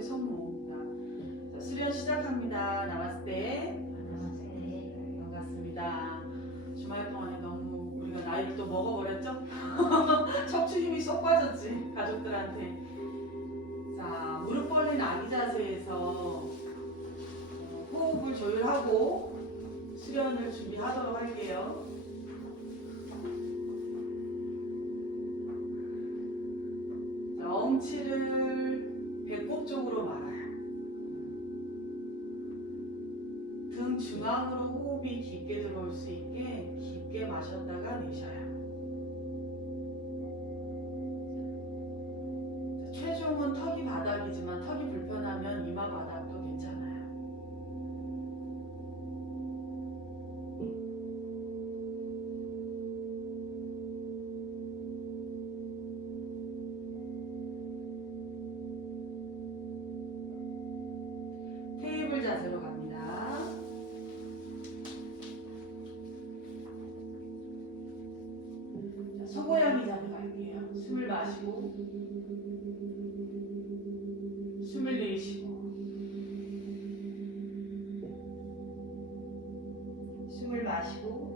호흡의 손모읍니다. 자, 수련 시작합니다. 나마스테. 반갑습니다. 주말 동안에 너무 우리가 나이를 또 먹어버렸죠? 척추 힘이 쏙 빠졌지, 가족들한테. 자, 무릎 벌린 아기 자세에서 호흡을 조율하고 수련을 준비하도록 할게요. 자, 엉치를 배꼽 쪽으로 말아요. 등 중앙으로 호흡이 깊게 들어올 수 있게 깊게 마셨다가 내쉬어요. 최종은 턱이 바닥이지만 턱이 불편하면 이마 바닥도 괜찮아요. 테이블 자세로 갑니다. 자, 소고양이 자세 갈게요. 숨을 마시고 숨을 내쉬고 숨을 마시고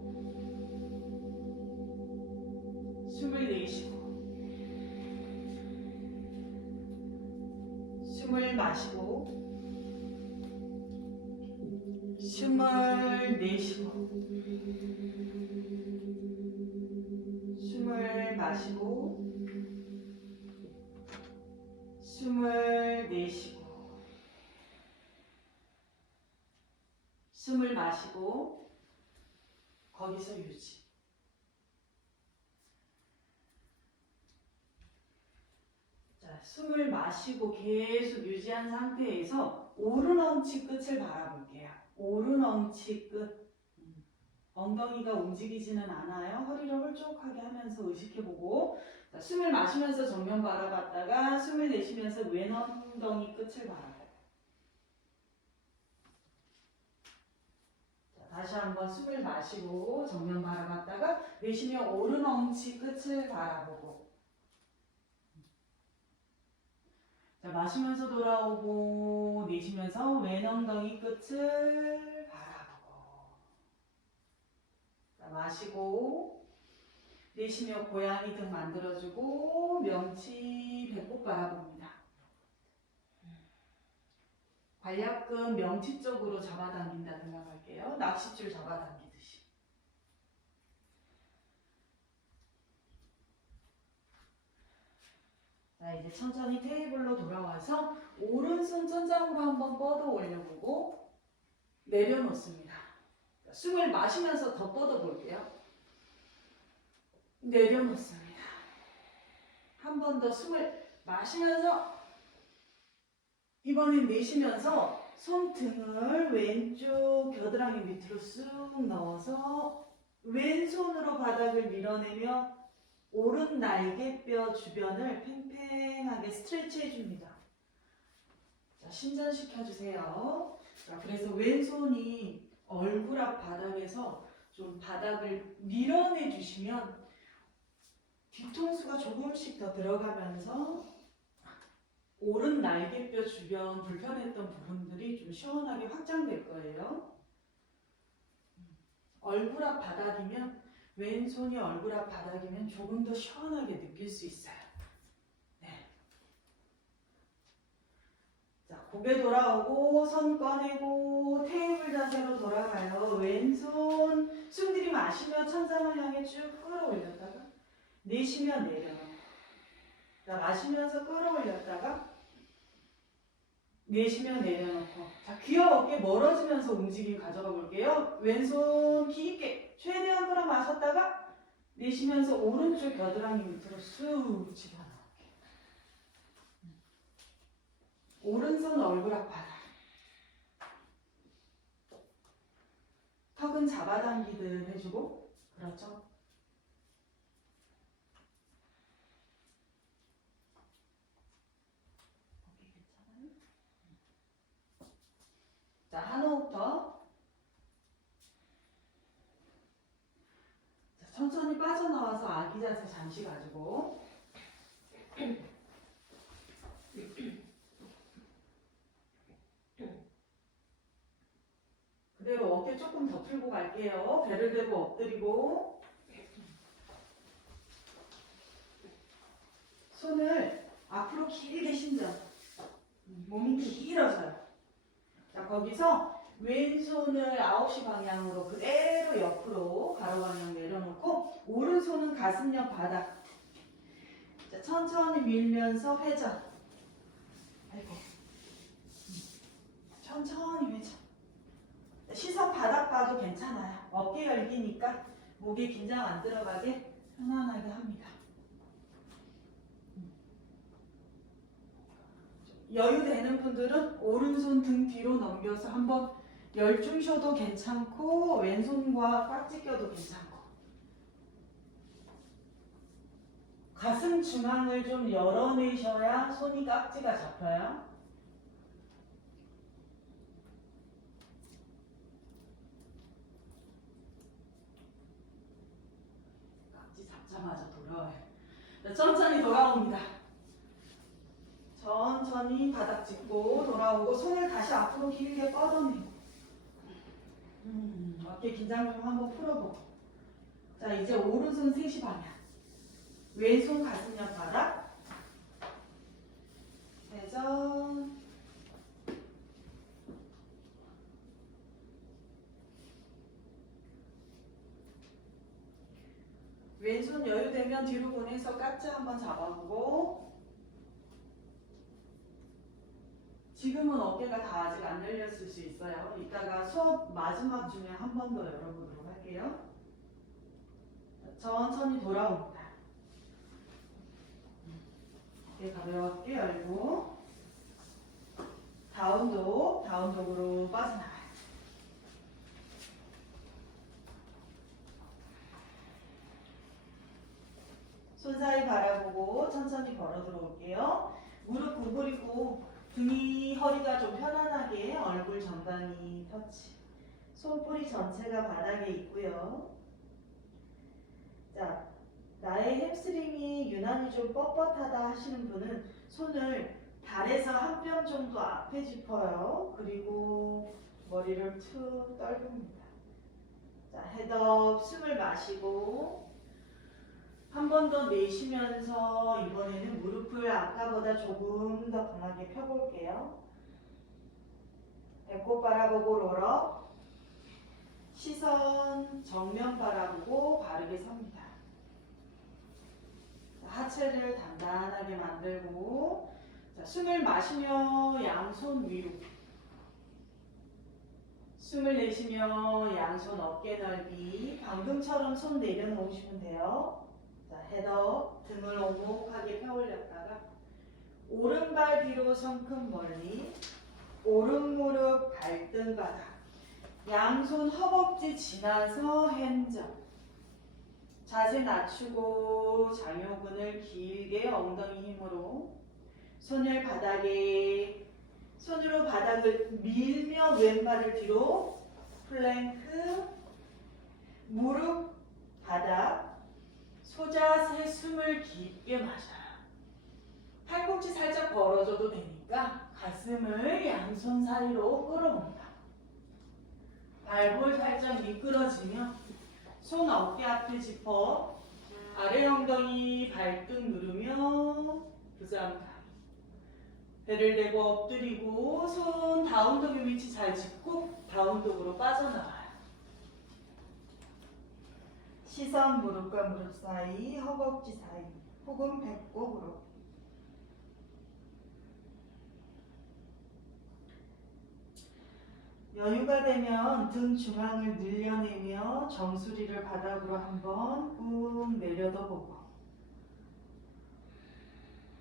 숨을 내쉬고 숨을 마시고 숨을 내쉬고 숨을 마시고 숨을 내쉬고 숨을 마시고 거기서 유지. 자, 숨을 마시고 계속 유지한 상태에서 오른 엉치 끝을 바라볼게요. 오른 엉치 끝. 엉덩이가 움직이지는 않아요. 허리를 홀쭉하게 하면서 의식해보고, 자, 숨을 마시면서 정면 바라봤다가 숨을 내쉬면서 왼 엉덩이 끝을 바라봐요. 자, 다시 한번 숨을 마시고 정면 바라봤다가 내쉬며 오른 엉치 끝을 바라보고, 자, 마시면서 돌아오고 내쉬면서 왼 엉덩이 끝을 바라보고, 자, 마시고 내쉬며 고양이 등 만들어주고 명치 배꼽 바라봅니다. 관략근 명치 쪽으로 잡아당긴다 생각할게요. 낚싯줄 잡아당기듯이. 자, 이제 천천히 테이블로 돌아와서 오른손 천장으로 한번 뻗어 올려보고 내려놓습니다. 숨을 마시면서 더 뻗어 볼게요. 내려놓습니다. 한 번 더 숨을 마시면서 이번엔 내쉬면서 손등을 왼쪽 겨드랑이 밑으로 쑥 넣어서 왼손으로 바닥을 밀어내며 오른 날개뼈 주변을 팽팽하게 스트레치 해줍니다. 자, 신전시켜주세요. 자, 그래서 왼손이 얼굴 앞 바닥에서 좀 바닥을 밀어내 주시면 뒤통수가 조금씩 더 들어가면서 오른 날개뼈 주변 불편했던 부분들이 좀 시원하게 확장될 거예요. 얼굴 앞 바닥이면, 왼손이 얼굴 앞 바닥이면 조금 더 시원하게 느낄 수 있어요. 네. 자, 고개 돌아오고 손 꺼내고 테이블 자세로 돌아가요. 왼손 숨 들이마시며 천장을 향해 쭉 끌어올렸다가 내쉬며 내려놓고, 자, 마시면서 끌어올렸다가 내쉬며 내려놓고, 자, 귀와 어깨 멀어지면서 움직임 가져가 볼게요. 왼손 깊게 최대한 끌어 마셨다가 내쉬면서 오른쪽 겨드랑이 밑으로 쑥 집어넣을게요. 오른손 얼굴 앞 바닥. 턱은 잡아당기듯 해주고, 그렇죠? 자, 한 호흡 더. 자, 천천히 빠져나와서 아기 자세 잠시 가지고 어깨 조금 더 풀고 갈게요. 배를 대고 엎드리고 손을 앞으로 길게 신전. 몸이 길어져요. 자, 거기서 왼손을 9시 방향으로 그대로 옆으로 가로 방향 내려놓고 오른손은 가슴 옆 바닥. 자, 천천히 밀면서 회전. 아이고. 천천히 회전. 시선 바닥 봐도 괜찮아요. 어깨 열기니까 목에 긴장 안 들어가게 편안하게 합니다. 여유 되는 분들은 오른손 등 뒤로 넘겨서 한번 열중 쉬어도 괜찮고 왼손과 깍지 껴도 괜찮고 가슴 중앙을 좀 열어내셔야 손이 깍지가 잡혀요. 깍지 잡자마자 돌아와요. 천천히 돌아옵니다. 천천히 바닥 짚고 돌아오고 손을 다시 앞으로 길게 뻗어내고 어깨 긴장 좀 한번 풀어보고 자 이제 오른손 3시 방향 왼손 가슴 옆 바닥 회전 왼손 여유되면 뒤로 보내서 깍지 한번 잡아보고 지금은 어깨가 다 아직 안 열렸을 수 있어요. 이따가 수업 마지막 중에 한 번 더 열어보도록 할게요. 천천히 돌아옵니다. 어깨 가볍게 열고 다운독으로 빠져나가요. 손 사이 바라보고 천천히 걸어 들어올게요. 무릎 구부리고 등이 허리가 좀 편안하게 얼굴 정강이 터치. 손뿌리 전체가 바닥에 있고요. 자, 나의 햄스트링이 유난히 좀 뻣뻣하다 하시는 분은 손을 발에서 한 뼘 정도 앞에 짚어요. 그리고 머리를 툭 떨굽니다. 자, 헤드업 숨을 마시고 한 번 더 내쉬면서 이번에는 무릎을 아까보다 조금 더 강하게 펴볼게요. 배꼽 바라보고 롤업. 시선 정면 바라보고 바르게 섭니다. 하체를 단단하게 만들고 자, 숨을 마시며 양손 위로 숨을 내쉬며 양손 어깨 넓이 방금처럼 손 내려놓으시면 돼요. 자, 헤드업 등을 오목하게 펴올렸다가 오른발 뒤로 성큼 멀리 오른 무릎 발등 바닥 양손 허벅지 지나서 핸즈업 자세 낮추고 장요근을 길게 엉덩이 힘으로 손을 바닥에 손으로 바닥을 밀며 왼발을 뒤로 플랭크 무릎 바닥 소자세 숨을 깊게 마셔요. 팔꿈치 살짝 벌어져도 되니까 가슴을 양손 사이로 끌어옵니다. 발볼 살짝 미끄러지며 손 어깨 앞에 짚어 아래 엉덩이 발등 누르며 부담감 배를 대고 엎드리고 손 다운독의 위치 잘 짚고 다운독으로 빠져나와요. 시선 무릎과 무릎 사이 허벅지 사이 혹은 배꼽으로 여유가 되면 등 중앙을 늘려내며 정수리를 바닥으로 한번 꾹 내려도 보고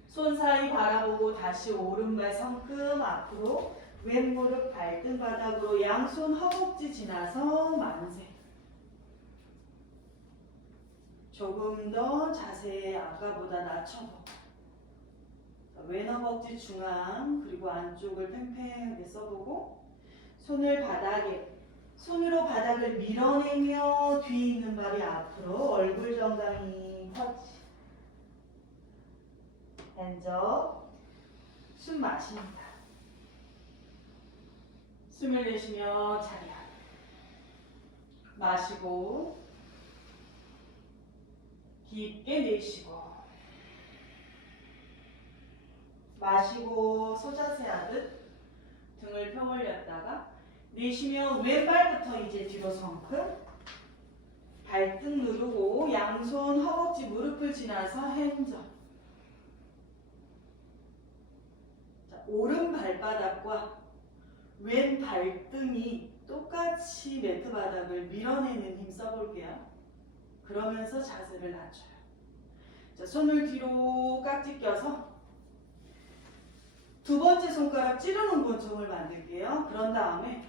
손 사이 바라보고 다시 오른발 성큼 앞으로 왼무릎 발등 바닥으로 양손 허벅지 지나서 만세. 조금 더 자세 아까보다 낮춰보고 왼 허벅지 중앙 그리고 안쪽을 팽팽하게 써보고 손으로 바닥을 밀어내며 뒤에 있는 발이 앞으로 얼굴 정강이 터치. 핸즈업. 숨 마십니다. 숨을 내쉬며 차렷. 마시고 깊게 내쉬고 마시고 소자세 하듯 등을 펴 올렸다가 내쉬며 왼발부터 이제 뒤로 성큼 발등 누르고 양손 허벅지 무릎을 지나서 핸즈업. 자, 오른 발바닥과 왼 발등이 똑같이 매트 바닥을 밀어내는 힘 써볼게요. 그러면서 자세를 낮춰요. 자, 손을 뒤로 깍지 껴서 두 번째 손가락 찌르는 권총을 만들게요. 그런 다음에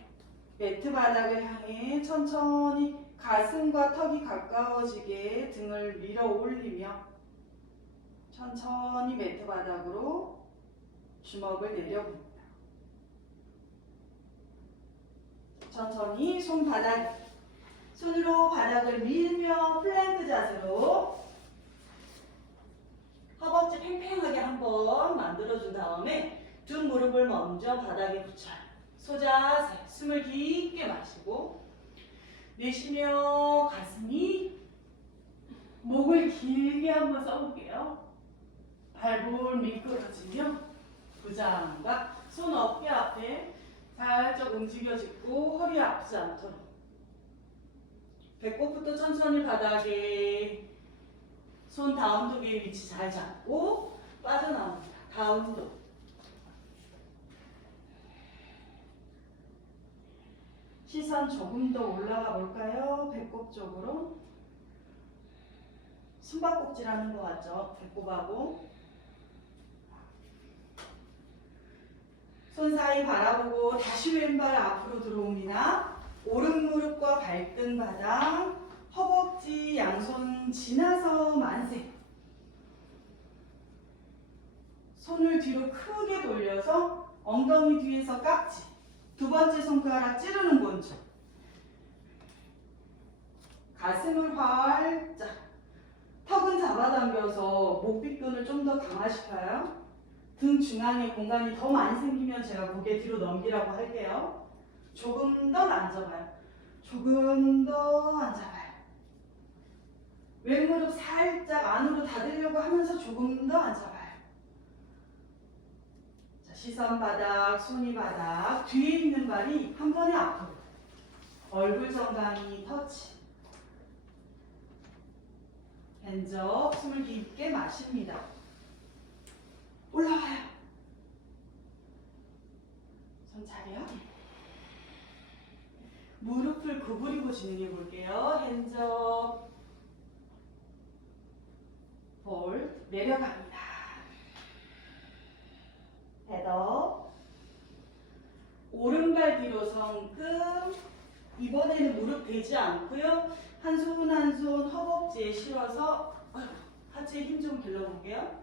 매트 바닥을 향해 천천히 가슴과 턱이 가까워지게 등을 밀어 올리며 천천히 매트 바닥으로 주먹을 내려봅니다. 천천히 손으로 바닥을 밀며 플랭크 자세로 허벅지 팽팽하게 한번 만들어준 다음에 두 무릎을 먼저 바닥에 붙여요. 소자세, 숨을 깊게 마시고 내쉬며 가슴이 목을 길게 한번 써볼게요. 발볼 미끄러지며 부장과 손 어깨 앞에 살짝 움직여지고 허리 아프지 않도록 배꼽부터 천천히 바닥에 손 다운독의 위치 잘 잡고 빠져나옵니다. 다운독. 시선 조금 더 올라가 볼까요? 배꼽 쪽으로. 숨바꼭질하는 것 같죠? 배꼽하고. 손 사이 바라보고 다시 왼발 앞으로 들어옵니다. 오른 무릎과 발등 바닥, 허벅지 양손 지나서 만세. 손을 뒤로 크게 돌려서 엉덩이 뒤에서 깍지. 두 번째 손가락 찌르는 권총. 가슴을 활짝. 턱은 잡아당겨서 목빗근을 좀 더 강화시켜요. 등 중앙에 공간이 더 많이 생기면 제가 고개 뒤로 넘기라고 할게요. 조금 더 앉아봐요. 조금 더 앉아봐요. 왼무릎 살짝 안으로 닫으려고 하면서 조금 더 앉아봐요. 자, 시선 바닥, 손이 바닥, 뒤에 있는 발이 한 번에 앞으로. 얼굴 정강이 터치. 핸즈업, 숨을 깊게 마십니다. 올라와요. 손 차려. 무릎을 구부리고 진행해 볼게요. 핸즈업. 볼 내려갑니다. 헤드업. 오른발 뒤로 성큼. 이번에는 무릎 대지 않고요. 한 손 한 손 허벅지에 실어서 하체에 힘 좀 길러볼게요.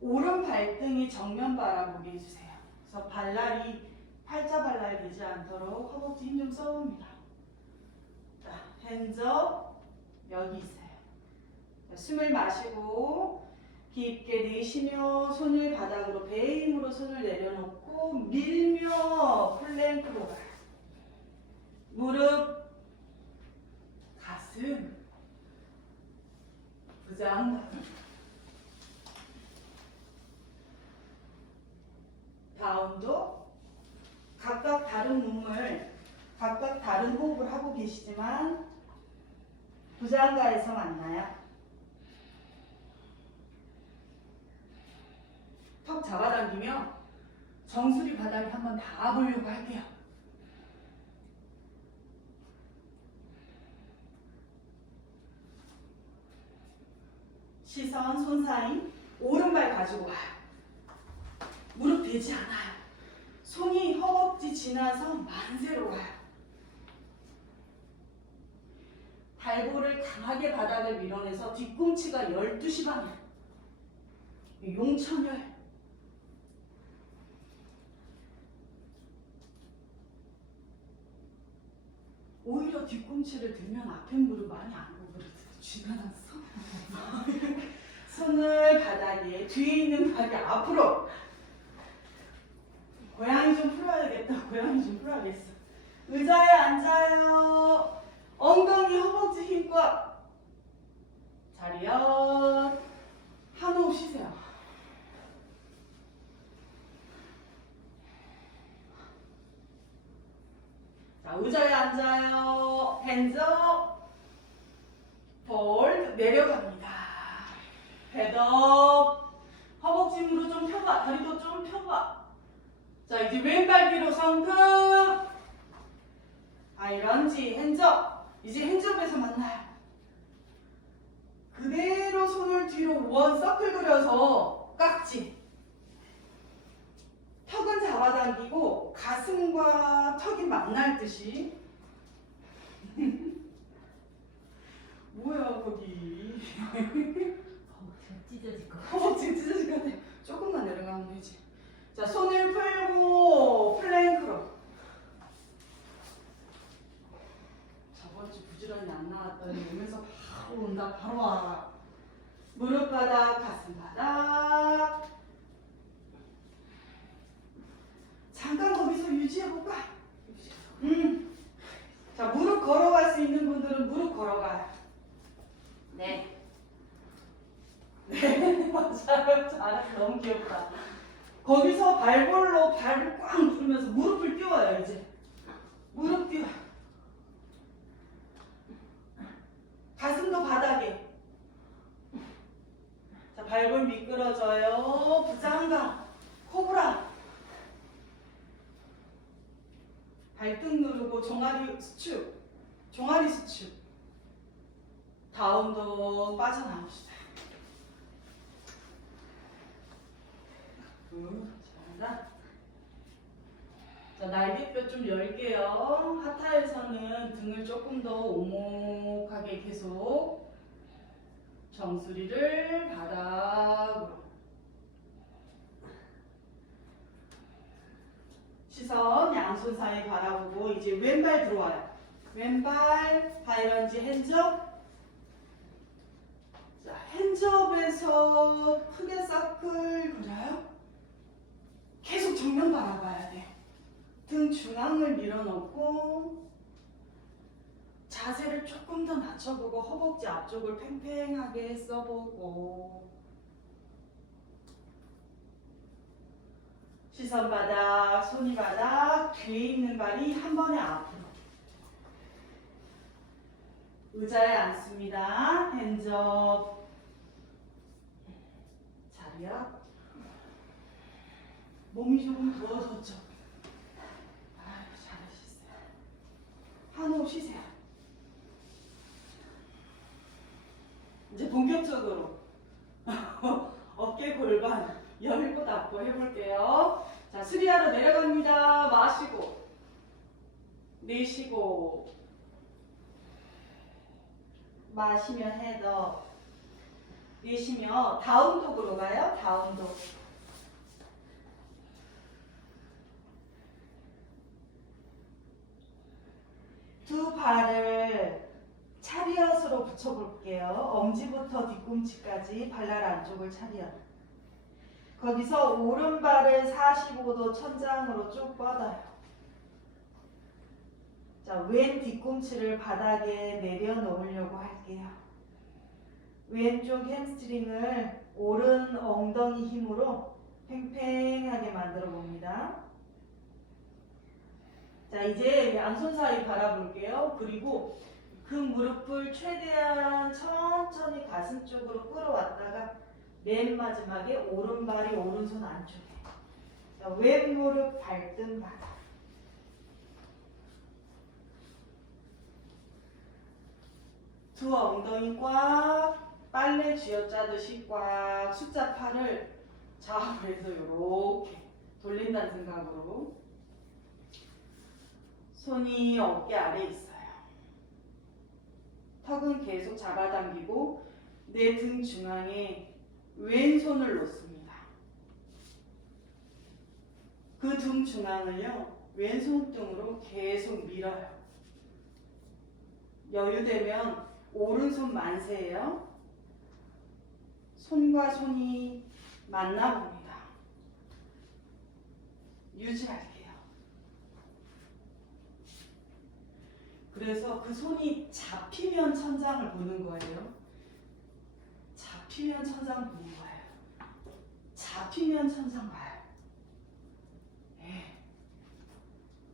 오른 발등이 정면 바라보게 해주세요. 그래서 발날이 팔자 발날 되지 않도록 허벅지 힘 좀 써봅니다. 자, 핸즈업. 여기 있어요. 자, 숨을 마시고 깊게 내쉬며 손을 바닥으로 배 힘으로 손을 내려놓고 밀며 플랭크로 가요. 무릎, 가슴, 부장, 다운도 각각 다른 몸을 각각 다른 호흡을 하고 계시지만 부장가에서 만나요. 턱 잡아당기며 정수리 바닥에 한번 닿아보려고 할게요. 시선, 손 사이, 오른발 가지고 와요. 무릎 대지 않아요. 손이 허벅지 지나서 만세로 와요. 발볼을 강하게 바닥을 밀어내서 뒤꿈치가 12시 방향. 용천열. 오히려 뒤꿈치를 들면 앞에 무릎 많이 안 구부러져. 쥐가 났어? 손을 바닥에 뒤에 있는 발이 앞으로. 고양이 좀 풀어야겠다. 고양이 좀 풀어야겠어. 의자에 앉아요. 엉덩이 허벅지 힘과 자리요. 한호흡 쉬세요. 자, 의자에 앉아요. 핸즈업. 폴드 내려갑니다. 헤드업. 허벅지 힘으로 좀 펴봐. 다리도 좀 펴봐. 자, 이제 왼발 뒤로 성큼. 아이런지 핸즈업. 이제 핸즈업에서 만나요. 그대로 손을 뒤로 원 서클 그려서 깍지. 턱은 잡아당기고 가슴과 턱이 만날 듯이. 뭐야 거기. 찢어질 거. 허벅지 찢어질 것 같아. 조금만 내려가면 되지. 자, 손을 풀고 플랭크로. 저번 주 부지런히 안 나왔더니 오면서 바로 온다. 바로 와라. 무릎 바닥, 가슴 바닥. 잠깐 거기서 유지해볼까? 자, 무릎 걸어갈 수 있는 분들은 무릎 걸어가요. 네. 네, 맞아요. 잘했어. 너무 귀엽다. 거기서 발볼로 발을 꽉 누르면서 무릎을 띄워요, 이제. 무릎 띄워요. 가슴도 바닥에. 자, 발볼 미끄러져요. 부장감, 코브라. 발등 누르고 종아리 수축. 종아리 수축. 다운도 빠져나옵시다. 잘한다. 자, 날개뼈 좀 열게요. 하타에서는 등을 조금 더 오목하게 계속 정수리를 바닥으로. 시선 양손 사이 바라보고 이제 왼발 들어와요. 왼발 하이런지 핸즈업. 자, 핸즈업에서 크게 서클 그려요. 계속 정면 바라봐야 돼요. 등 중앙을 밀어넣고 자세를 조금 더 낮춰보고 허벅지 앞쪽을 팽팽하게 써보고 시선 바닥, 손이 바닥, 뒤에 있는 발이 한 번에 앞으로. 의자에 앉습니다. 핸즈업. 자리야. 몸이 조금 부어졌죠? 아유, 잘하셨어요. 한호흡 쉬세요. 이제 본격적으로 어깨 골반 열고 닫고 해볼게요. 자, 수리하러 내려갑니다. 마시고 내쉬고 마시며 헤더 내쉬며 다운독으로 가요. 다운독. 두 발을 차리엇으로 붙여볼게요. 엄지부터 뒤꿈치까지 발날 안쪽을 차리엇. 거기서 오른발을 45도 천장으로 쭉 뻗어요. 자, 왼 뒤꿈치를 바닥에 내려놓으려고 할게요. 왼쪽 햄스트링을 오른 엉덩이 힘으로 팽팽하게 만들어 봅니다. 자, 이제 양손 사이 바라볼게요. 그리고 그 무릎을 최대한 천천히 가슴 쪽으로 끌어왔다가 맨 마지막에 오른발이 오른손 안쪽에. 자, 왼 무릎 발등 바닥. 두 엉덩이 꽉 빨래 쥐어짜듯이 꽉 숫자 8을 좌우에서 이렇게 돌린다는 생각으로. 손이 어깨 아래에 있어요. 턱은 계속 잡아당기고 내 등 중앙에 왼손을 놓습니다. 그 등 중앙을요, 왼손등으로 계속 밀어요. 여유되면 오른손 만세예요. 손과 손이 만나봅니다. 유지할게요. 그래서 그 손이 잡히면 천장을 보는 거예요. 잡히면 천장 보는 거예요. 잡히면 천장 봐요. 예.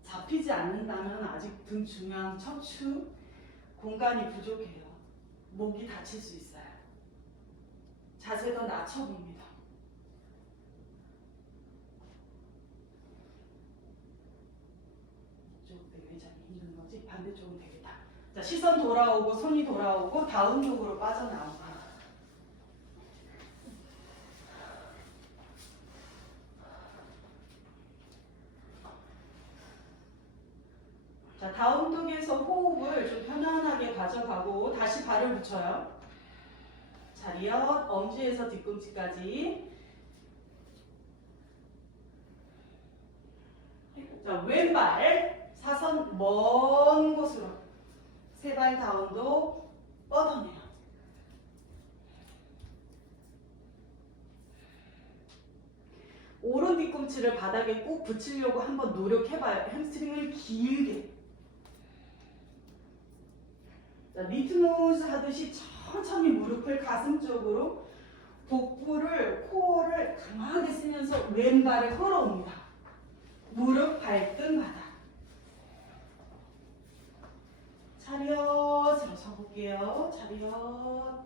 잡히지 않는다면 아직 등 중앙 척추 공간이 부족해요. 목이 다칠 수 있어요. 자세 더 낮춰봅니다. 이쪽 내외장이 힘든 거지? 반대쪽은 되겠다. 자, 시선 돌아오고 손이 돌아오고 다운쪽으로 빠져나오고. 자, 다운독에서 호흡을 좀 편안하게 가져가고 다시 발을 붙여요. 자리엇, 엄지에서 뒤꿈치까지. 자, 왼발 사선 먼 곳으로 세 발 다운독 뻗어내요. 오른 뒤꿈치를 바닥에 꾹 붙이려고 한번 노력해봐요. 햄스트링을 길게. 자, 리트노즈 하듯이 천천히 무릎을 가슴 쪽으로 복부를 코어를 강하게 쓰면서 왼발을 끌어옵니다. 무릎 발등 바닥. 차렷으로 서볼게요. 차렷.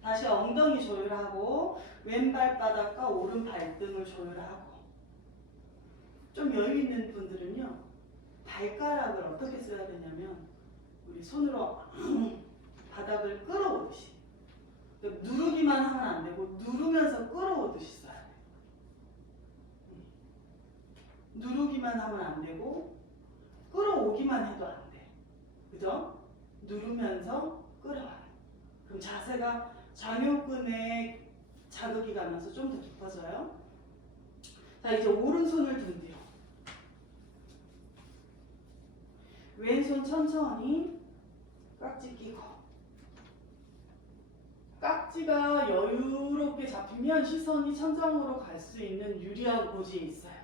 다시 엉덩이 조율하고 왼발 바닥과 오른 발등을 조율하고. 좀 여유 있는 분들은요. 발가락을 어떻게 써야 되냐면 우리 손으로 바닥을 끌어오듯이 누르기만 하면 안 되고 누르면서 끌어오듯이 써야 돼요. 누르기만 하면 안 되고 끌어오기만 해도 안 돼. 그죠? 누르면서 끌어와요. 그럼 자세가 장요근에 자극이 가면서 좀 더 깊어져요. 자, 이제 오른손을 든 뒤로 왼손 천천히 깍지 끼고. 깍지가 여유롭게 잡히면 시선이 천장으로 갈 수 있는 유리한 고지에 있어요.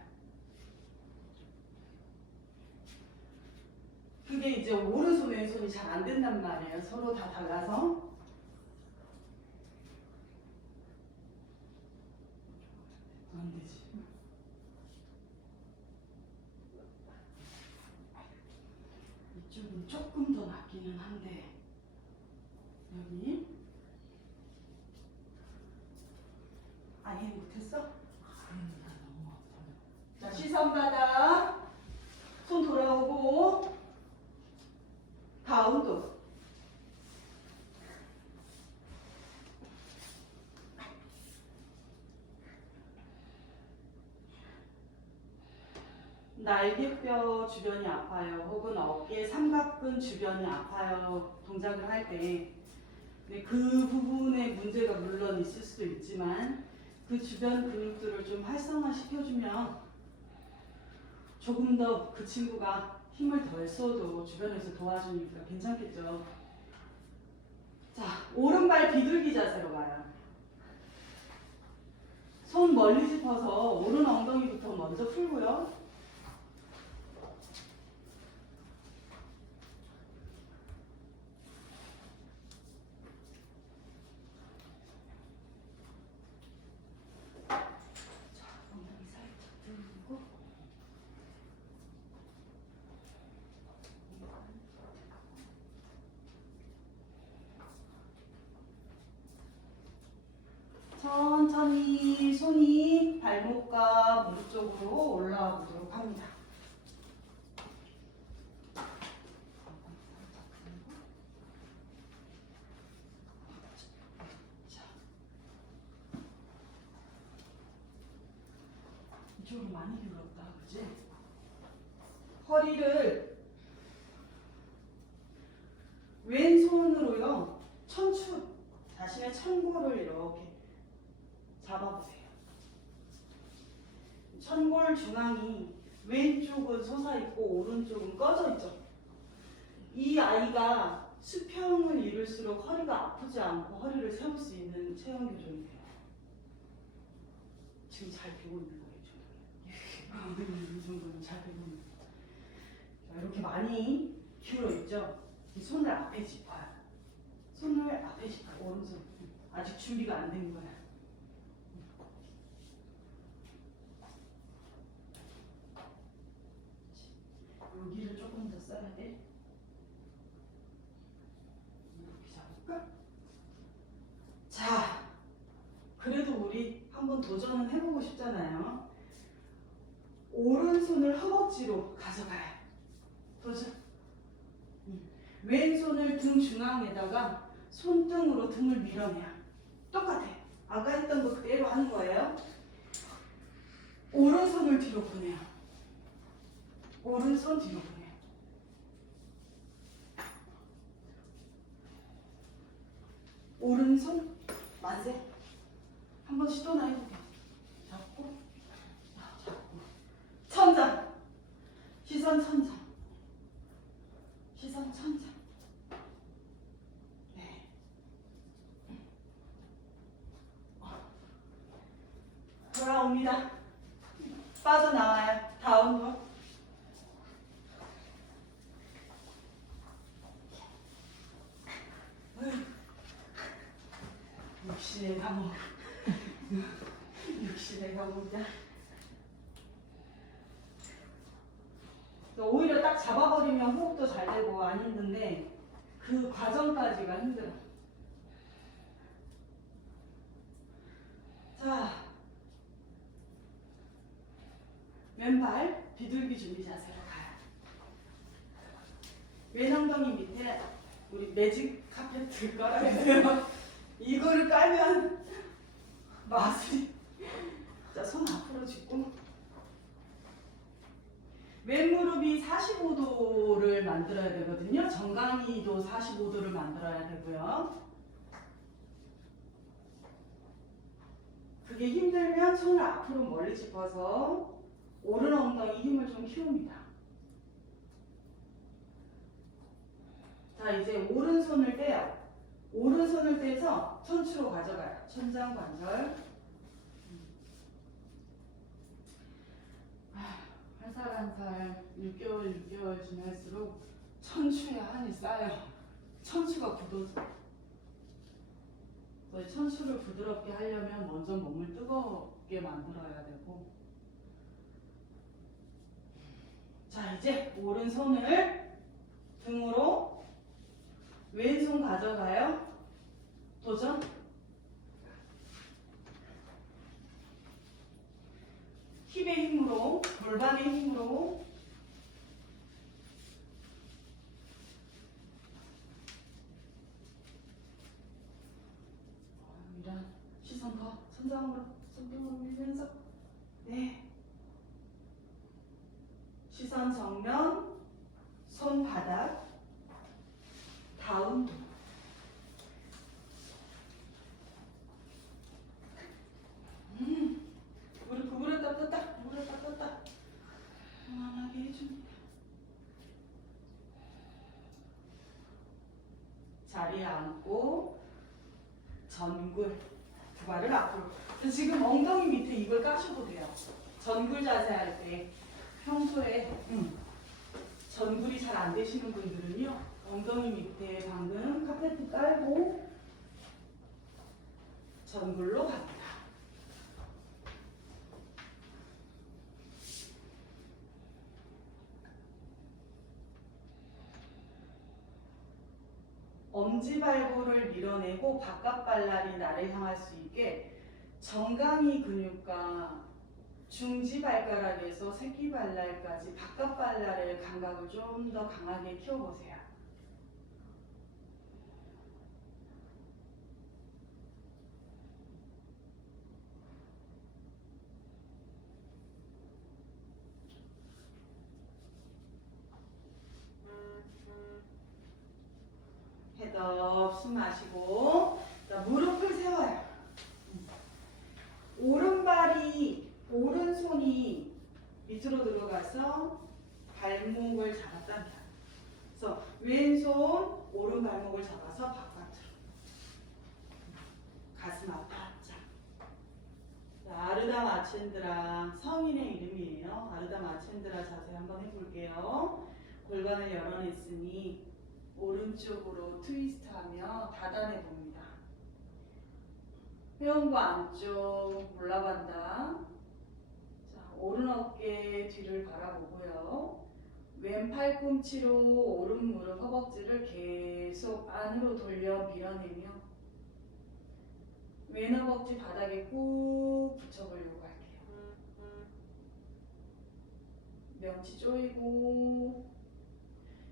그게 이제 오른손 왼손이 잘 안 된단 말이에요. 서로 다 달라서. 안 되지. 이쪽은 조금 더 낫기는 한데 여기 아예 못했어? 자, 시선 바닥 손 돌아오고 다운도. 날개뼈 주변이 아파요. 혹은 어깨 삼각근 주변이 아파요. 동작을 할 때. 그 부분에 문제가 물론 있을 수도 있지만 그 주변 근육들을 좀 활성화 시켜주면 조금 더 그 친구가 힘을 덜 써도 주변에서 도와주니까 괜찮겠죠. 자, 오른발 비둘기 자세로 가요. 손 멀리 짚어서 오른 엉덩이부터 먼저 풀고요. 천천히 손이 발목과 무릎 쪽으로 올라와 보도록 합니다. 이쪽으로 많이 기울었다, 그지? 허리를 왼손으로요, 천추, 자신의 천골을 이렇게 잡아보세요. 천골 중앙이 왼쪽은 솟아있고 오른쪽은 꺼져있죠. 이 아이가 수평을 이룰수록 허리가 아프지 않고 허리를 세울 수 있는 체형 교정이 돼요. 지금 잘 되고 있는 거예요. 이 정도는 잘 되고 있는 거예요. 자, 이렇게 많이 기울어 있죠? 이 손을 앞에 짚어요. 손을 앞에 짚어요. 오른손. 아직 준비가 안 된 거야. 여기를 조금 더 써야 돼. 이렇게 잡을까? 자, 그래도 우리 한번 도전은 해보고 싶잖아요. 오른손을 허벅지로 가져가요. 도전. 왼손을 등 중앙에다가 손등으로 등을 밀어내요. 똑같아. 아까 했던 거 그대로 하는 거예요. 오른손을 뒤로 보내요. 오른손 뒤로 보내요. 오른손 만세. 한번 시도나 해볼게요. 잡고, 잡고. 천장. 시선 천장. 시선 천장. 네. 돌아옵니다. 빠져나와요. 다운도. 역시 내가 뭐 역시 내가 뭐냐. 오히려 딱 잡아버리면 호흡도 잘 되고 안 힘든데 그 과정까지가 힘들어. 자, 왼발 비둘기 준비 자세로 가요. 왼 엉덩이 밑에 우리 매직 카페트 깔아야 돼요. 이거를 깔면 마술이. 자, 손 앞으로 짚고 왼 무릎이 45도를 만들어야 되거든요. 정강이도 45도를 만들어야 되고요. 그게 힘들면 손을 앞으로 멀리 짚어서 오른 엉덩이 힘을 좀 키웁니다. 자, 이제 오른손을 떼요. 오른손을 떼서 천추로 가져가요. 천장 관절. 한 살 한 살 6개월 지날수록 천추에 한이 쌓여. 천추가 굳어져. 천추를 부드럽게 하려면 먼저 몸을 뜨겁게 만들어야 되고. 자, 이제 오른손을 등으로 왼손 가져가요. 도전. 힙의 힘으로, 골반의 힘으로. 이런 시선 더 천장으로, 손등으로 밀면서. 네. 시선 정면, 손바닥, 다운도. 무릎 구부렸다 떴다, 구부렸다 떴다. 편안하게 해줍니다. 자리에 앉고 전굴 두 발을 앞으로. 지금 엉덩이 밑에 이걸 까셔도 돼요. 전굴 자세 할 때 평소에 전굴이 잘 안 되시는 분들은요, 엉덩이 밑에 방금 카페트 깔고 전굴로 갑니다. 엄지발골을 밀어내고 바깥 발날이 나를 향할 수 있게 정강이 근육과 중지발가락에서 새끼발날까지 바깥 발날의 감각을 좀 더 강하게 키워보세요. 헤드업 숨 마시고, 자, 무릎을 세워요. 오른손이 밑으로 들어가서 발목을 잡았답니다. 그래서 왼손 오른 발목을 잡아서 바깥으로. 가슴 앞바짝. 아르다 마첸드라 성인의 이름이에요. 아르다 마첸드라 자세 한번 해볼게요. 골반을 열어냈으니 오른쪽으로 트위스트하며 닫아내 봅니다. 회원부 안쪽 올라간다. 자, 오른 어깨 뒤를 바라보고요. 왼 팔꿈치로 오른 무릎 허벅지를 계속 안으로 돌려 밀어내며 왼 허벅지 바닥에 꾹 붙여보려고 할게요. 명치 조이고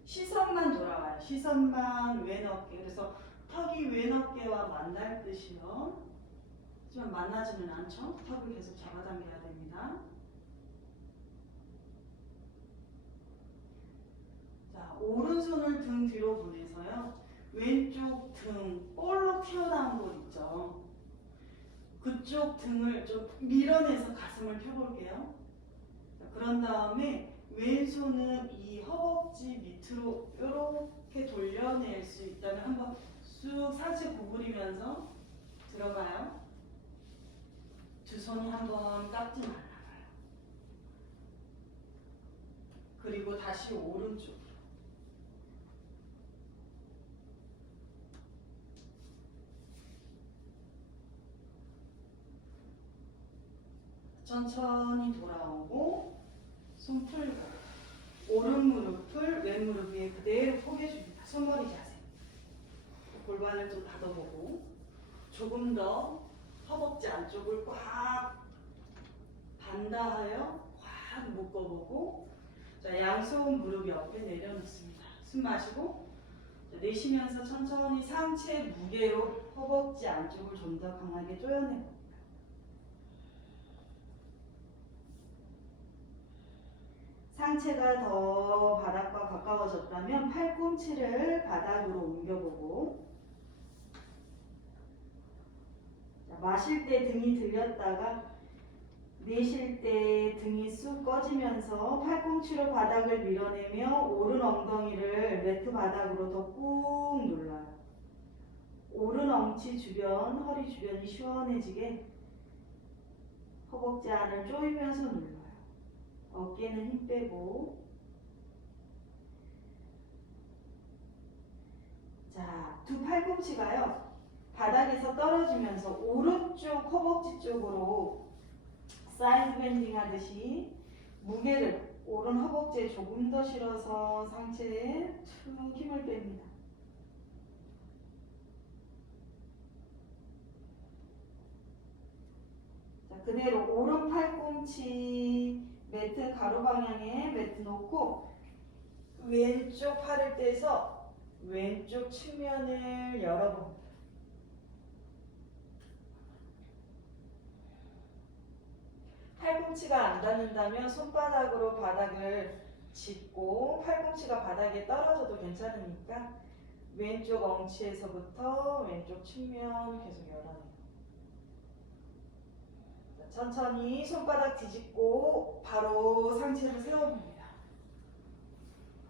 시선만 돌아와요. 시선만 왼 어깨. 그래서 턱이 왼 어깨와 만날 듯이요. 하지만 만나지는 않죠. 턱을 계속 잡아당겨야 됩니다. 자, 오른손을 등 뒤로 보내서요. 왼쪽 등 볼록 튀어나온 곳 있죠. 그쪽 등을 좀 밀어내서 가슴을 펴볼게요. 자, 그런 다음에 왼손은 이 허벅지 밑으로 이렇게 돌려낼 수 있다면 한번 쑥 상체 구부리면서 들어가요. 두 손이 한번 깎지 말아요. 그리고 다시 오른쪽으로. 천천히 돌아오고 손 풀고 오른 무릎을 왼 무릎 위에 그대로 포개줍니다. 손머리 자세. 골반을 좀 닫아보고 조금 더 허벅지 안쪽을 꽉 반다하여 꽉 묶어보고 자, 양손 무릎 옆에 내려놓습니다. 숨 마시고 자, 내쉬면서 천천히 상체 무게로 허벅지 안쪽을 좀 더 강하게 조여내고 상체가 더 바닥과 가까워졌다면 팔꿈치를 바닥으로 옮겨보고 자, 마실 때 등이 들렸다가 내쉴 때 등이 쑥 꺼지면서 팔꿈치로 바닥을 밀어내며 오른 엉덩이를 매트 바닥으로 더 꾹 눌러요. 오른 엉치 주변, 허리 주변이 시원해지게 허벅지 안을 조이면서 눌러요. 어깨는 힘 빼고 자, 두 팔꿈치가요. 바닥에서 떨어지면서 오른쪽 허벅지 쪽으로 사이드 밴딩 하듯이 무게를 오른 허벅지에 조금 더 실어서 상체에 툭 힘을 뺍니다. 자, 그대로 오른 팔꿈치 매트 가로 방향에 매트 놓고 왼쪽 팔을 떼서 왼쪽 측면을 열어봅니다. 팔꿈치가 안 닿는다면 손바닥으로 바닥을 짚고 팔꿈치가 바닥에 떨어져도 괜찮으니까 왼쪽 엉치에서부터 왼쪽 측면 계속 열어내요. 천천히 손바닥 뒤집고 바로 상체를 세워봅니다.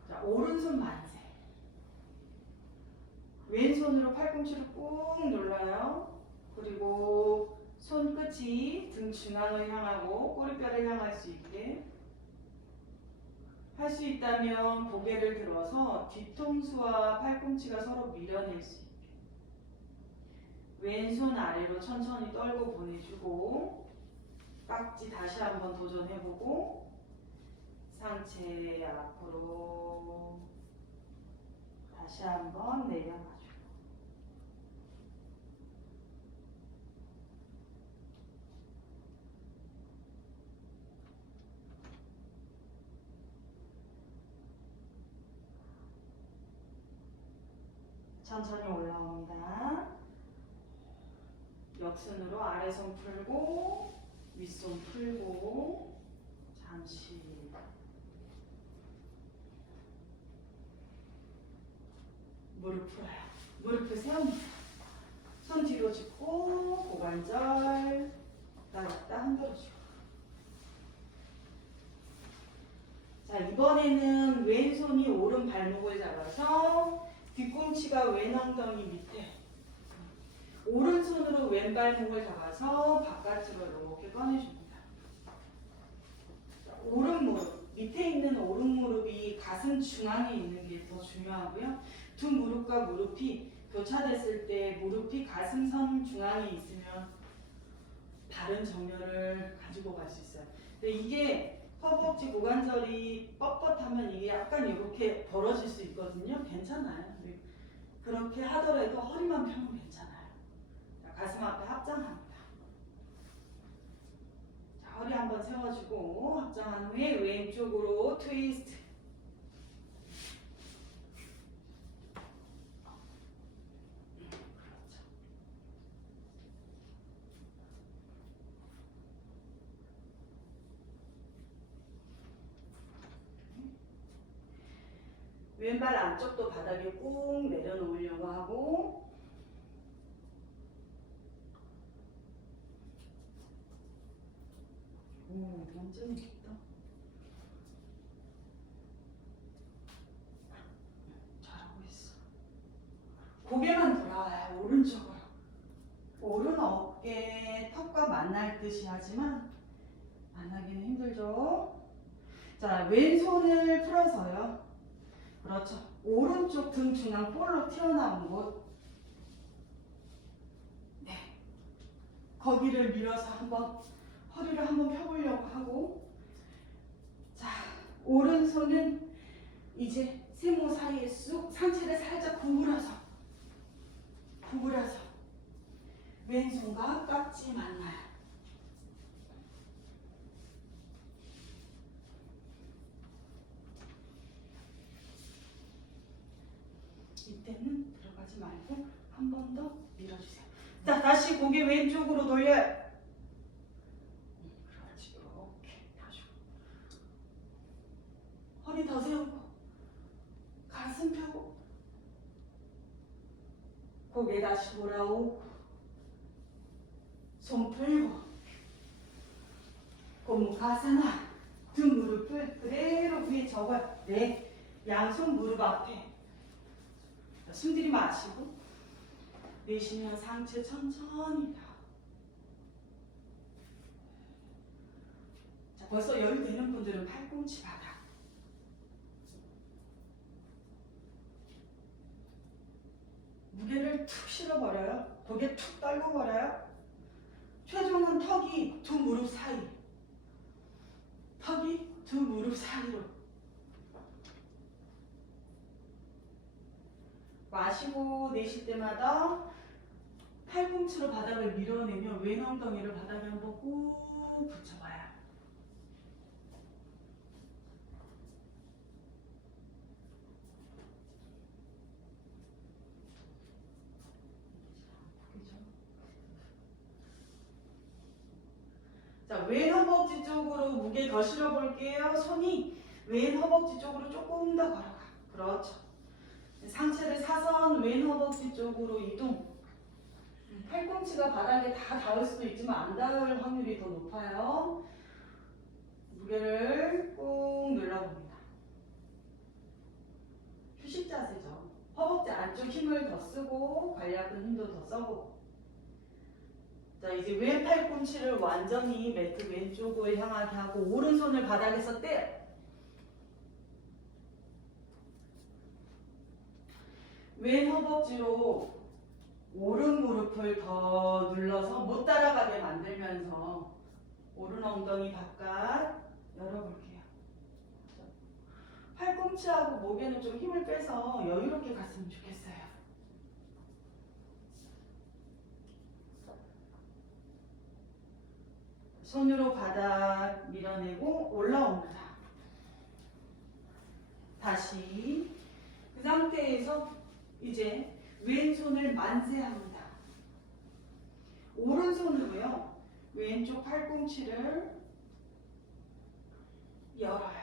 자, 오른손 만세. 왼손으로 팔꿈치를 꾹 눌러요. 그리고 손끝이 등 중앙을 향하고 꼬리뼈를 향할 수 있게 할 수 있다면 고개를 들어서 뒤통수와 팔꿈치가 서로 밀어낼 수 있게 왼손 아래로 천천히 떨고 보내주고 깍지 다시 한번 도전해보고 상체 앞으로 다시 한번 내려놔주고 천천히 올라옵니다. 역순으로 아래손 풀고 윗손 풀고 잠시 무릎 풀어요. 무릎을 세웁니다. 손 뒤로 짚고 고관절 나갔다 흔들어주고 자, 이번에는 왼손이 오른 발목을 잡아서 뒤꿈치가 왼 엉덩이 밑에 오른손으로 왼 발목을 잡아서 바깥으로 이렇게 꺼내줍니다. 자, 오른 무릎 밑에 있는 오른 무릎이 가슴 중앙에 있는 게 더 중요하고요. 두 무릎과 무릎이 교차됐을 때 무릎이 가슴선 중앙에 있으면 바른 정렬을 가지고 갈 수 있어요. 근데 이게 허벅지 고관절이 뻣뻣하면 이게 약간 이렇게 벌어질 수 있거든요. 괜찮아요. 그렇게 하더라도 허리만 펴면 괜찮아요. 자, 가슴 앞에 합장합니다. 자, 허리 한번 세워주고 합장한 후에 왼쪽으로 트위스트. 그렇죠. 왼발 안쪽도 바닥에 꾹 내려놓으려고 하고 오, 완전히 깊다. 잘하고 있어. 고개만 돌아와요. 오른쪽으로. 오른 어깨 턱과 만날 듯이 하지만 만나기는 힘들죠. 자, 왼손을 풀어서요. 그렇죠. 오른쪽 등 중앙 볼록 튀어나온 곳. 네. 거기를 밀어서 한번 허리를 한번 펴보려고 하고 자, 오른손은 이제 세모 사이에 쑥 상체를 살짝 구부려서 왼손과 깍지 만나요. 이때는 들어가지 말고 한 번 더 밀어주세요. 자, 다시 고개 왼쪽으로 돌려요. 그렇지, 이렇게 다시. 허리 더 세우고 가슴 펴고 고개 다시 돌아오고 손 풀고 고무가사나 등 무릎을 그대로 위에 접어요. 네, 양손 무릎 앞에 숨 들이마시고 내쉬면 상체 천천히 다. 자, 벌써 여유 되는 분들은 팔꿈치 바닥. 무게를 툭 실어버려요. 고개 툭 떨궈버려요. 최종은 턱이 두 무릎 사이. 턱이 두 무릎 사이로. 마시고 내쉴 때마다 팔꿈치로 바닥을 밀어내며 왼 엉덩이를 바닥에 한번 꾹 붙여봐요. 자, 왼 허벅지 쪽으로 무게 더 실어볼게요. 손이 왼 허벅지 쪽으로 조금 더 걸어가. 그렇죠. 상체를 사선 왼 허벅지 쪽으로 이동. 팔꿈치가 바닥에 다 닿을 수도 있지만 안 닿을 확률이 더 높아요. 무게를 꾹 눌러봅니다. 휴식 자세죠. 허벅지 안쪽 힘을 더 쓰고 관략근 힘도 더 써보고. 자, 이제 왼 팔꿈치를 완전히 매트 왼쪽을 향하게 하고 오른손을 바닥에서 떼요. 왼 허벅지로 오른 무릎을 더 눌러서 못 따라가게 만들면서 오른 엉덩이 바깥 열어볼게요. 팔꿈치하고 목에는 좀 힘을 빼서 여유롭게 갔으면 좋겠어요. 손으로 바닥 밀어내고 올라옵니다. 다시 그 상태에서 이제 왼손을 만세합니다. 오른손으로요. 왼쪽 팔꿈치를 열어요.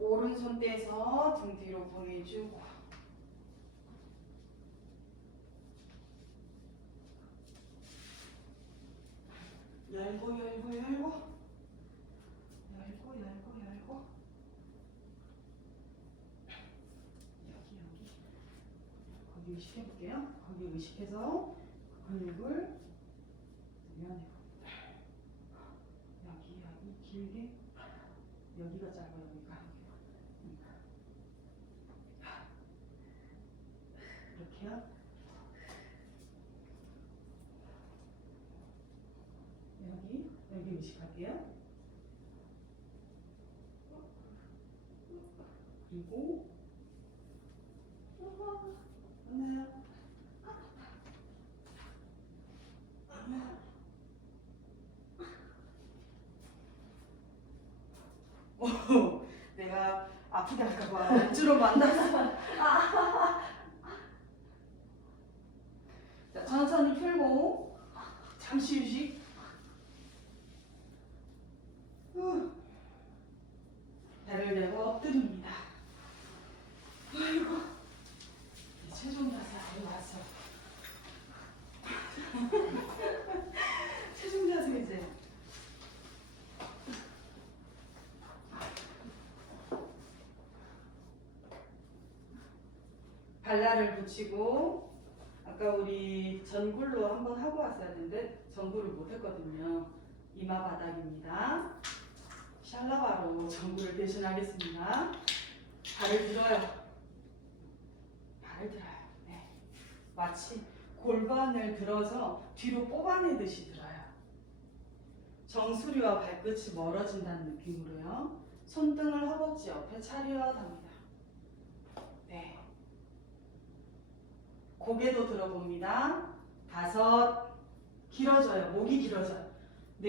오른손 떼서 등 뒤로 보내주고 열고 거기 의식해볼게요. 거기 의식해서 근육을 밀어내고 여기 길게. 여기가 짧아, 여기가. 이렇게요. 여기 의식할게요. 그리고 하나, 오, 내가 아프게 할까봐 억지로 만났어. 자, 천천히 풀고 잠시 휴식. 배를 내고 엎드립니다. 아이고, 체중 자세 아주 왔어. 체중 자세 이제. 발라를 붙이고, 아까 우리 전굴로 한번 하고 왔어야 되는데 전굴을 못 했거든요. 이마 바닥입니다. 샬라바로 전굴을 대신하겠습니다. 발을 들어요. 발을 들어요. 네. 마치 골반을 들어서 뒤로 뽑아내듯이 들어요. 정수리와 발끝이 멀어진다는 느낌으로요. 손등을 허벅지 옆에 차렷합니다. 네. 고개도 들어봅니다. 5, 길어져요. 목이 길어져요. 4,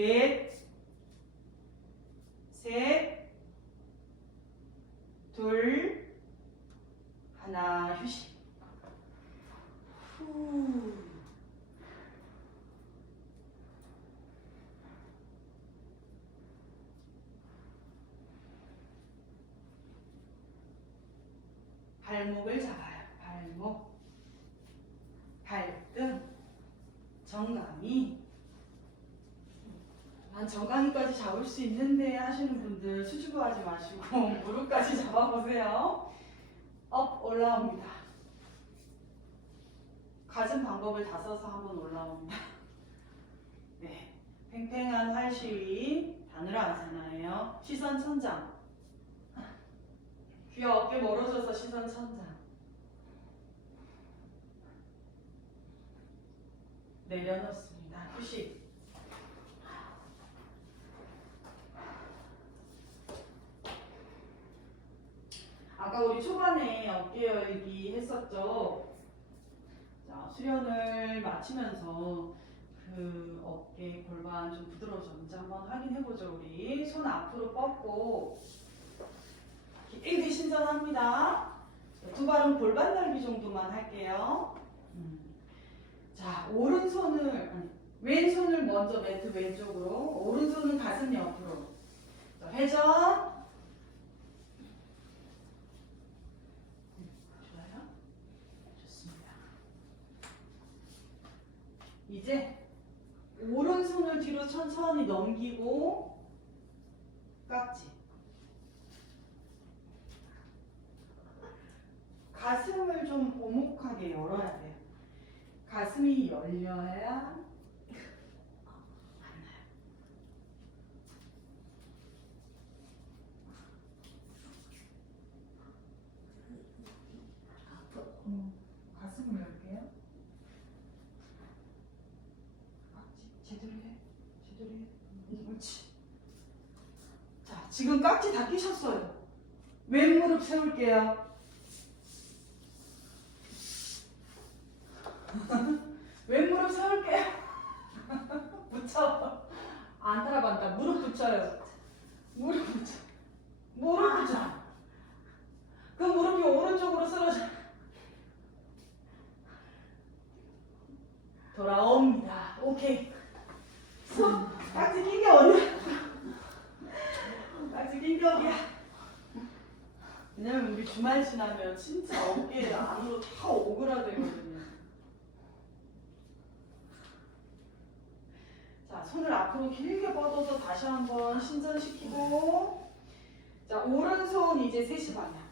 3, 2, 1, 휴식. 후. 발목을 잡아요. 발목, 발등, 정강이. 난 정강이까지 잡을 수 있는데 하시는 분들 수줍어하지 마시고 무릎까지 잡아보세요. 업 올라옵니다. 가진 방법을 다 써서 한번 올라옵니다. 네, 팽팽한 활시위 바늘아아사나예요. 시선 천장. 귀와 어깨 멀어져서 시선 천장. 내려놓습니다. 휴식. 아까 우리 초반에 어깨 열기 했었죠. 자, 수련을 마치면서 그 어깨 골반 좀 부드러워졌는지 한번 확인해보죠. 우리 손 앞으로 뻗고 길게 신전합니다. 두 발은 골반 넓이 정도만 할게요. 자, 왼손을 먼저 매트 왼쪽으로, 오른손은 가슴 옆으로. 자, 회전. 좋아요. 좋습니다. 이제 오른손을 뒤로 천천히 넘기고 깍지. 가슴을 좀 오목하게 열어야 돼요. 가슴이 열려야 가슴을 열게요. 깍지 제대로 해. 제대로 해. 옳지. 자, 지금 깍지 다 끼셨어요. 왼 무릎 세울게요. 왼 무릎 세울게요. 붙여. 안 따라간다. 무릎 붙여요. 무릎 붙여. 무릎 붙여. 그 무릎이 오른쪽으로 쓰러져. 돌아옵니다. 오케이. 손 깍지 낀 게 어디야? 깍지 낀 게 어디야? 왜냐면 우리 주말 지나면 진짜 어깨 안으로 다 오그라들거든요. 자, 손을 앞으로 길게 뻗어서 다시 한번 신전시키고, 자, 오른손 이제 3시 방향.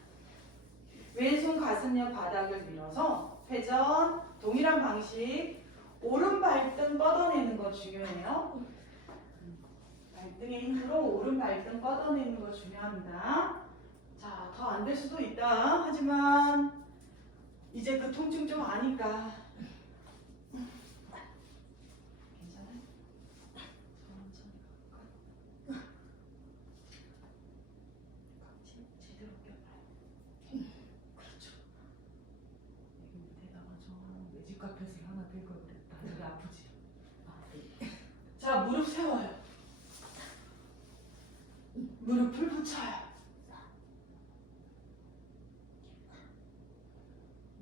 왼손 가슴 옆 바닥을 밀어서 회전, 동일한 방식. 오른 발등 뻗어내는 거 중요해요. 발등 발등의 힘으로 오른 발등 뻗어내는 거 중요합니다. 자, 더 안 될 수도 있다. 하지만 이제 그 통증 좀 아니까. 괜찮아요? 천천히 가볼까? 제대로 껴봐요. 그렇죠. 여기 밑에다가 저 매직 카펫을 하나 댈 걸 그랬다. 여기 아프지? 자, 무릎 세워요. 무릎을 붙여요.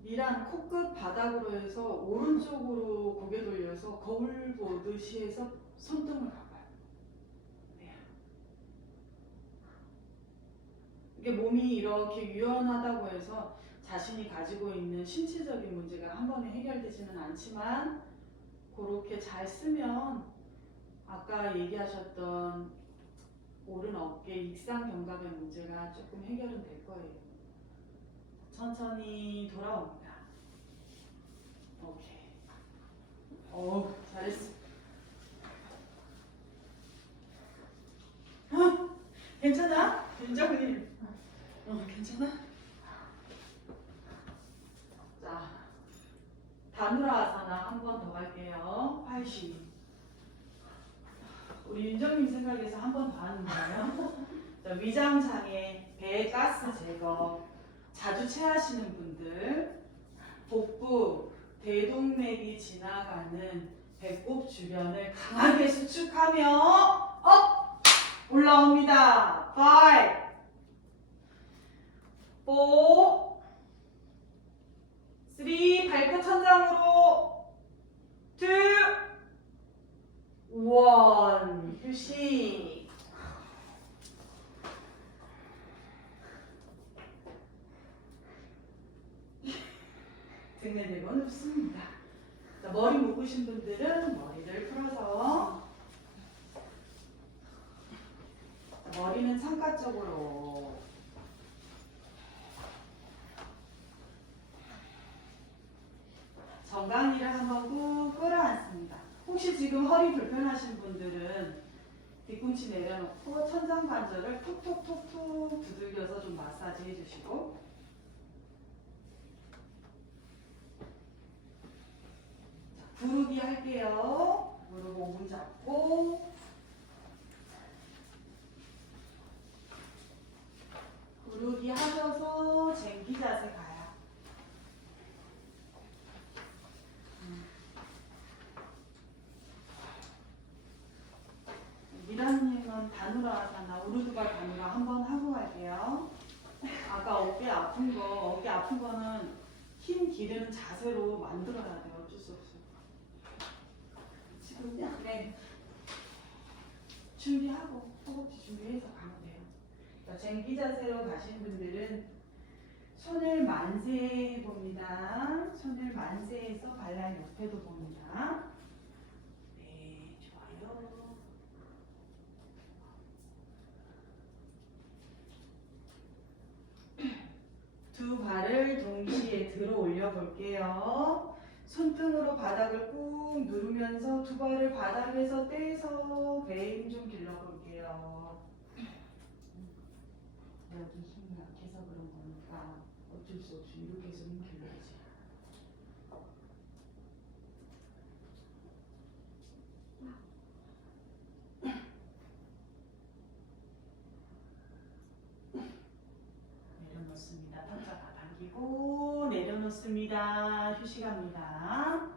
미란 코끝 바닥으로 해서 오른쪽으로 고개 돌려서 거울 보듯이 해서 손등을 감아요. 네. 이게 몸이 이렇게 유연하다고 해서 자신이 가지고 있는 신체적인 문제가 한 번에 해결되지는 않지만 그렇게 잘 쓰면 아까 얘기하셨던 오른 어깨 익상 견갑의 문제가 조금 해결은 될 거예요. 천천히 돌아옵니다. 오케이. 잘했어. 괜찮아? 윤정님. 괜찮아? 자, 다누라아사나 한 번 더 갈게요. 팔심. 우리 윤정님 생각에서 한 번 더 하는 거예요. 자, 위장 장애, 배 가스 제거, 자주 체하시는 분들, 복부, 대동맥이 지나가는 배꼽 주변을 강하게 수축하며 업! 올라옵니다. 5, 4, 3, 발끝 천장으로 2, 1, 휴식. 등을 대고 눕습니다. 자, 머리 묶으신 분들은 머리를 풀어서 머리는 창가 쪽으로 정강이를 한번 꾹 끌어안습니다. 혹시 지금 허리 불편하신 분들은 뒤꿈치 내려놓고 천장 관절을 툭툭툭툭 두들겨서 좀 마사지 해주시고 구르기 할게요. 무릎 5분 잡고 구르기 하셔서 쟁기 자세 가요. 미라님은 다누라아사나 우르두발 다누라 한번 하고 갈게요. 아까 어깨 아픈 거는 힘 기르는 자세로 만들어야 돼요. 어쩔 수 없어요. 지금요? 네. 준비하고 허벅지 준비해서 가면 돼요. 자, 쟁기 자세로 가신 분들은 손을 만세해 봅니다. 손을 만세해서 발날 옆에도 봅니다. 네, 좋아요. 두 발을 동시에 들어 올려 볼게요. 손등으로 바닥을 꾹 누르면서 두 발을 바닥에서 떼서 배에 힘 좀 길러 볼게요. 여기 힘이 약해서 그런 거니까 어쩔 수 없이 이렇게 해서 힘 길러야지. 내려놓습니다. 턱자 다 당기고 내려놓습니다. 휴식합니다.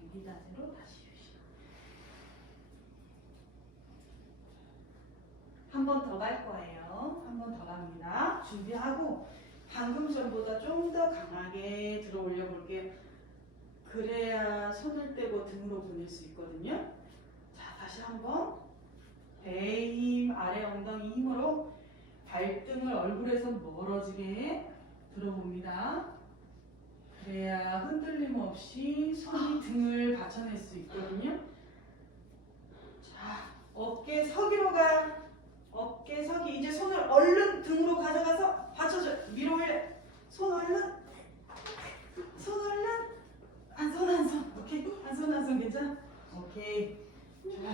쟁기 자세로 다시 휴식. 한 번 더 갈 거예요. 한 번 더 갑니다. 준비하고 방금 전보다 좀 더 강하게 들어 올려 볼게요. 그래야 손을 떼고 등으로 보낼 수 있거든요. 자, 다시 한번 배의 힘, 아래 엉덩이 힘으로 발등을 얼굴에서 멀어지게 들어봅니다. 그래야 흔들림 없이 손이 등을 받쳐낼 수 있거든요. 자, 어깨 서기로 가. 어깨 서기. 이제 손을 얼른 등으로 가져가서 받쳐줘. 위로 올려. 손 얼른. 손 얼른. 한 손 한 손. 오케이. 한 손 한 손 괜찮아? 오케이. 좋아.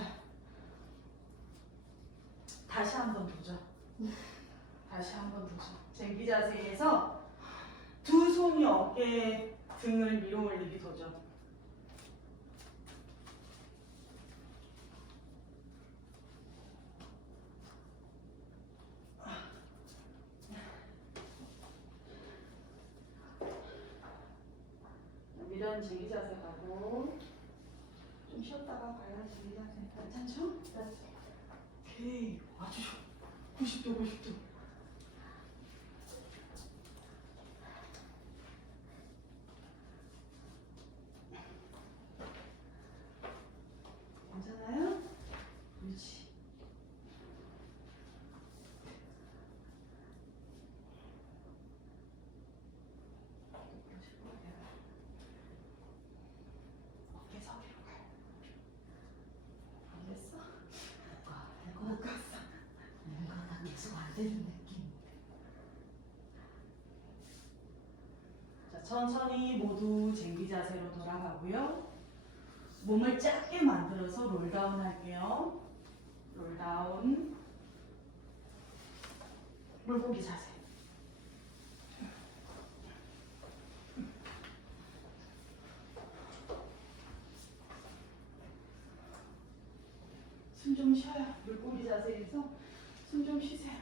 등을 밀어 올리기 도전. 밀은 제기 자세 가고 좀 쉬었다가 가야 제기 자세. 괜찮죠? 오케이. 아주 좋아. 90도 90도. 괜찮아요? 그렇지. 어깨 서기로 가요. 안 됐어? 못 갔어. 뭔가 계속 안 되는 느낌. 자, 천천히 모두 쟁기 자세로 돌아가고요. 몸을 작게 만들어서 롤다운 할게요. 롤다운. 물고기 자세. 숨 좀 쉬어요. 물고기 자세에서 숨 좀 쉬세요.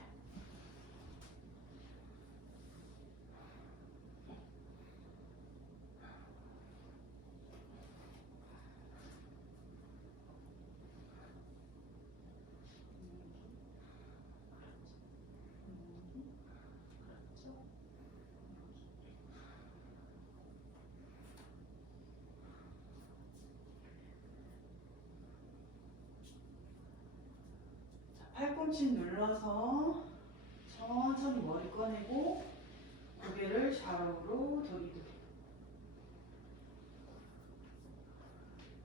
팔꿈치 눌러서 천천히 머리 꺼내고 고개를 좌우로 도리도리.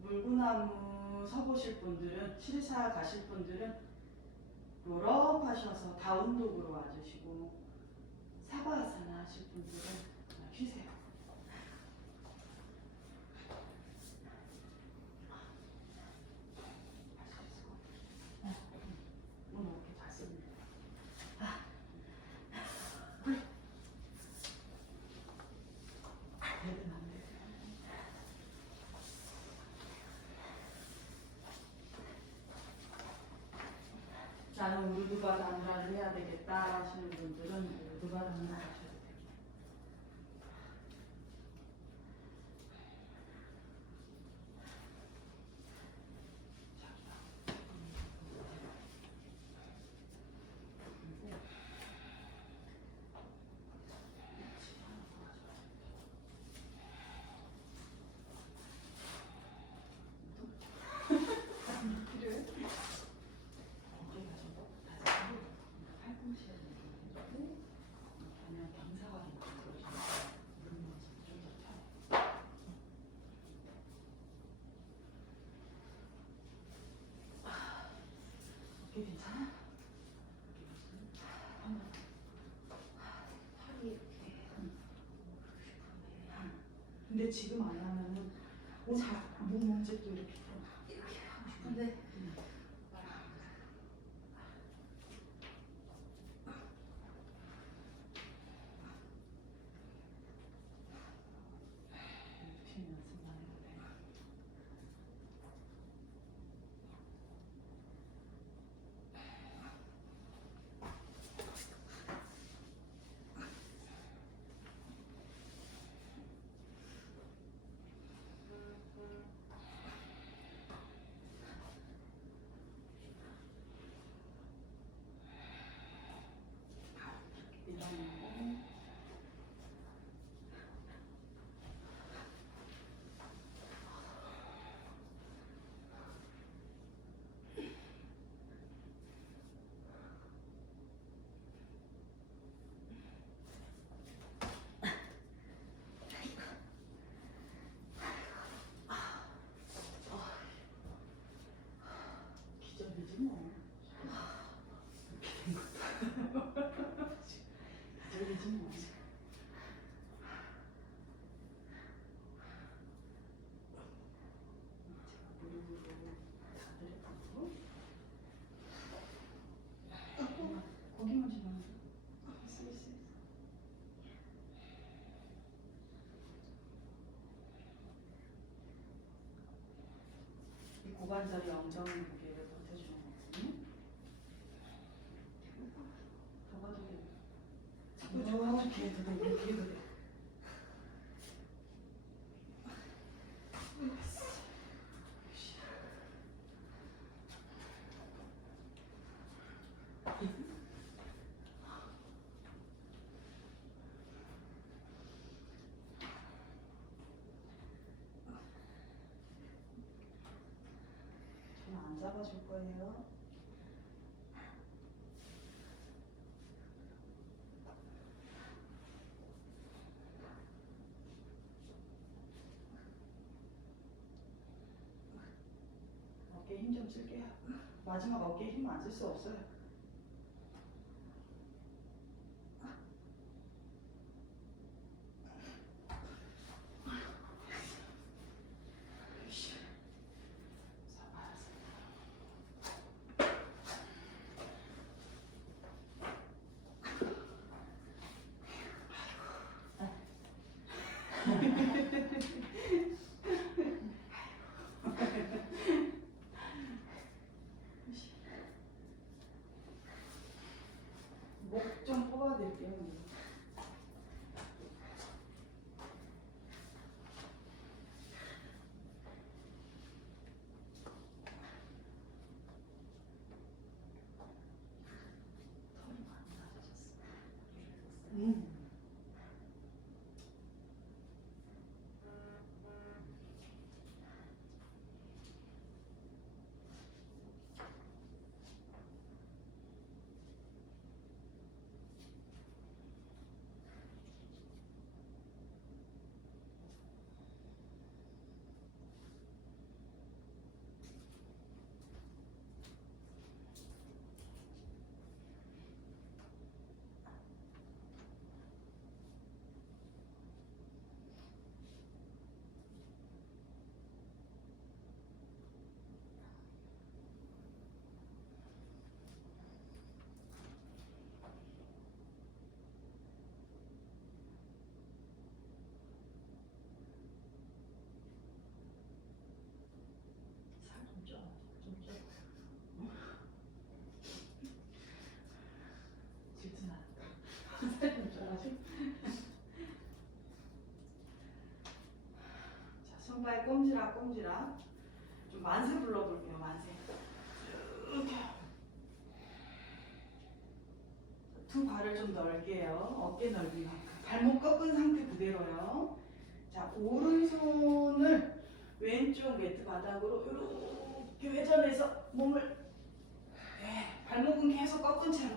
물구나무 서보실 분들은, 실사 가실 분들은 롤업 하셔서 다운독으로 와주시고, 사바아사나 하실 분들은 그냥 쉬세요. 오늘 어깨 잘 씁니다. 배는 안 돼. 나는 우르두바 단라를 해야 되겠다 하시는 분들은 우르두바 단라 하셔도 돼요. 필요해? 어깨가 좀 다치고 팔꿈치에 해주고 아니면 경사가 좀더 펴요. 어깨 괜찮아? 한번 팔이 이렇게 근데 지금 안 하면은 몸집도 이렇게 펴. 이렇게 하고 싶은데 쉬는 연습만 해도 돼. 고관절이 엉덩이 무게를 버텨주는 거거든요. 잡아도 돼. 잡아도 돼. 이렇게 해도 돼. 저는 안 잡아줄 거예요. 어깨에 힘 좀 쓸게요. 마지막 어깨에 힘 안 쓸 수 없어요. 목 좀 뽑아드릴게요. 털이 많이 낮아졌어. 살 좀 쪄. 좀 쪄. 질투나. 살 좀 쪄가지고. 자, 손발 꼼지락 꼼지락. 좀 만세 불러볼게요. 만세. 이렇게. 두 발을 좀 넓게요. 어깨 넓이만큼. 발목 꺾은 상태 그대로요. 자, 오른손을 왼쪽 매트 바닥으로 이렇게 회전해서 몸을 발목은 계속 꺾은 채로.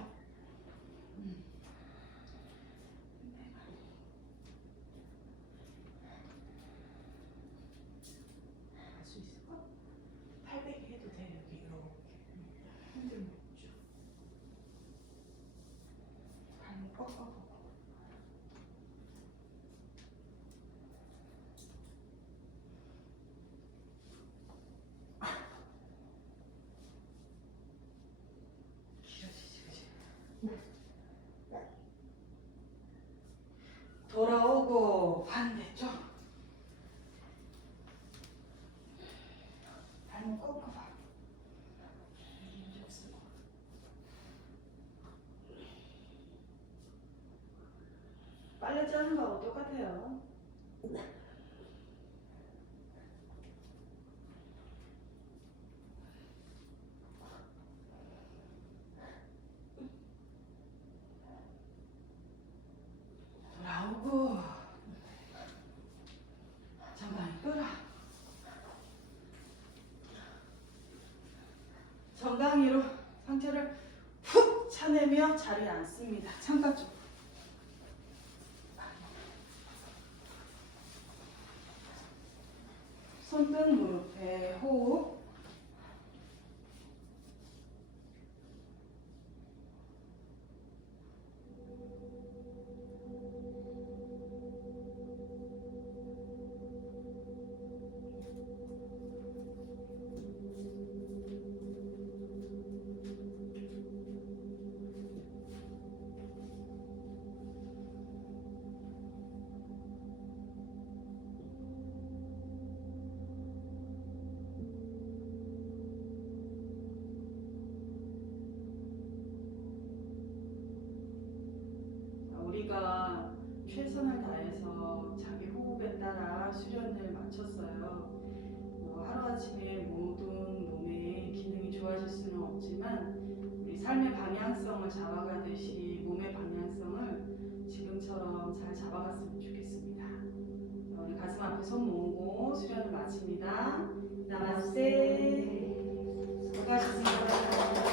할 수 있을까? 800 해도 돼. 여기 이렇게. 힘들면 쭉. 발목 꺾어. 길어지지, 그지? 돌아오고 반대쪽. 발목 꺾어봐. 힘좀 쓰고. 빨래 짜는 거하고 똑같아요. 돌아오고 정강이 끌어. 정강이로 상체를 푹 차내며 자리에 앉습니다. 창가 쪽. 손등 무릎에 호흡. 엉덩이가 최선을 다해서 자기 호흡에 따라 수련을 마쳤어요. 하루아침에 모든 몸의 기능이 좋아질 수는 없지만 우리 삶의 방향성을 잡아가듯이 몸의 방향성을 지금처럼 잘 잡아갔으면 좋겠습니다. 오늘 가슴 앞에 손 모으고 수련을 마칩니다. 나마스테. 수고하셨습니다.